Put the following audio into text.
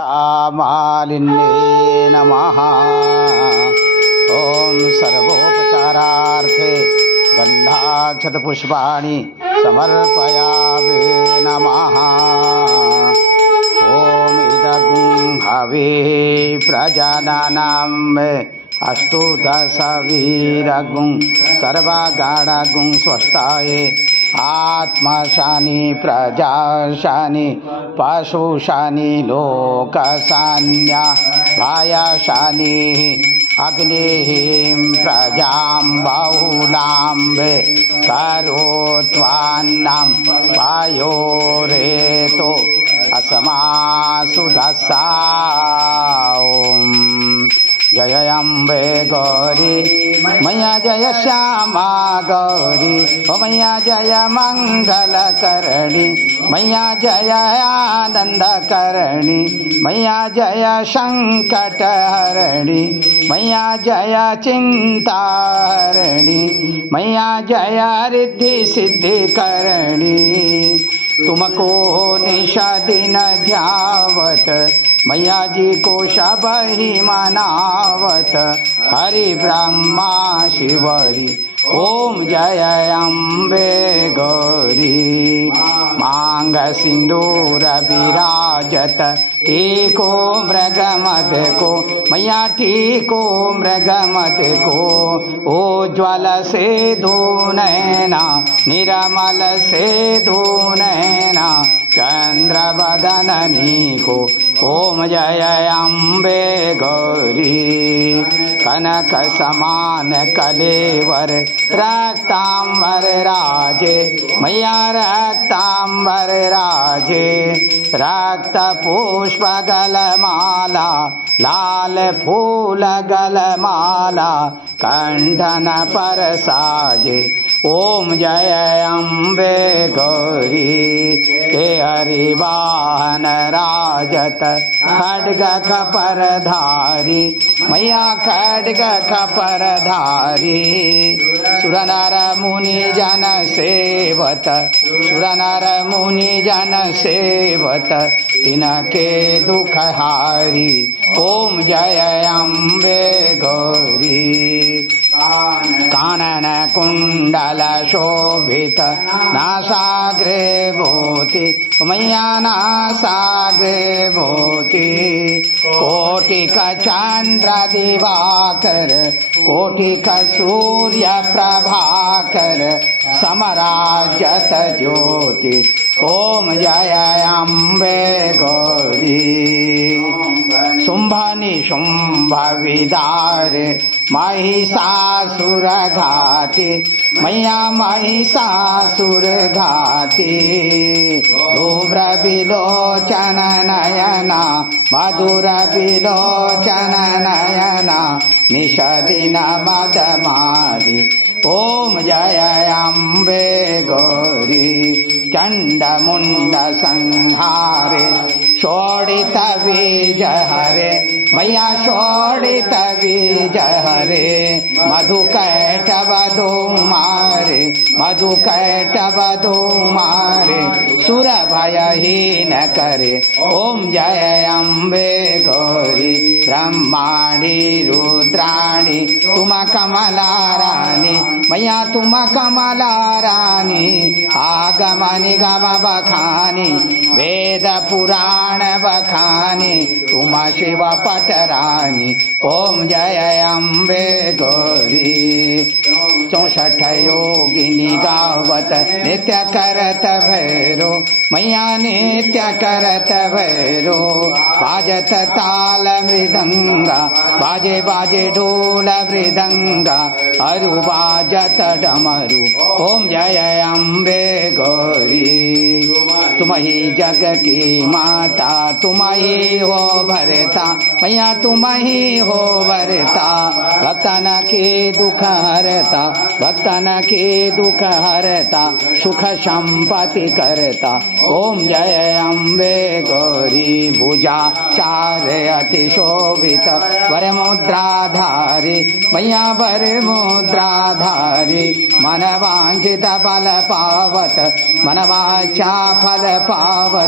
मालिन्ये नमः। ॐ सर्वोपचारार्थे गन्धाक्षतपुष्पाणि समर्पयामि नमः। ॐ इदं हवे प्रजननं अस्तु दशवीरगुं सर्वगणगुं स्वस्थाये आत्मशानि प्रजाशानि पशुशानि लोकशान्या भायाशानि अग्निः प्रजां बहुलां करोत्वान्नं वायोरेतो अस्मासु दशाम्। जय अम्बे गौरी मैया जय श्यामा गौरी ओ मैया जय मंगल करणी मैया जय आनंद करणी मैया जय संकट हरणी मैया जय चिंता हरणी मैया जय रिद्धि सिद्धि करणी। तुमको निशा दिन ध्यावत मैया जी को शबही मनावत हरि ब्रह्मा शिवरी ओम जय अम्बे गौरी। मांग सिंदूर विराजत टीको मृगमद को मैया टीको मृगमद को उज्ज्वल से नैना निरमल से नैना चंद्र बदननी को ओम जय अम्बे गौरी। कनक समान कलेवर रक्तांबर राजे मैया रक्तांबर राजे रक्त पुष्प गलमाला लाल फूल गलमाला कंठन पर साजे ओम जय अम्बे गौरी। के हरिवाहन राजत खड्ग खपर धारी मैया खड्ग खपर धारी सुरनर मुनि जन सेवत सुरनर मुनि जन सेवत तिनके दुख हारी ओम जय अम्बे गौरी। कानन कुंडल शोभित नासाग्रे भूति मैया नासाग्रे भूति कोटिक चंद्र दिवाकर कोटिक सूर्य प्रभाकर समराजत ज्योति ओम जय अम्बे गौरी। शुंभ निशुंभ विदार महिषासुर घाती मैया महिषासुर घाती धूम्र विलोचन नयना मधुर विलोचन नयना निषदिन मदमारी ओम जय अम्बे गौरी। चंड मुंड संहारे शोड़ित बीज हरे मैया शोड़ित बीज हरे मधु कैटव मारे मधु कैटव मारे सुर भयहीन करे ओम जय अम्बे गौरी। ब्रह्माणी रुद्राणी तुम कमला रानी मैया तुम कमला रानी आगम निगम बखानी वेद पुराण बखानी तुम शिव पटरानी ओम जय अम्बे गौरी। 64 योगिनी गावत नित्य करत भैरो मैया नित्य करत भैरो बाजत ताल मृदंगा बाजे बाजे ढोल मृदंगा अरु बाजत डमरू ओम जय अम्बे गौरी। तुम ही जग की माता तुम ही हो भरता मैया तुम ही हो भरता भक्तन के दुख हरता भक्तन के दुख हरता सुख संपत्ति करता ओम जय अम्बे गौरी। भुजा चार अति शोभित वर मुद्राधारी मैया वर मुद्राधारी मन वांछित फल पावत मन वांछा फल पावत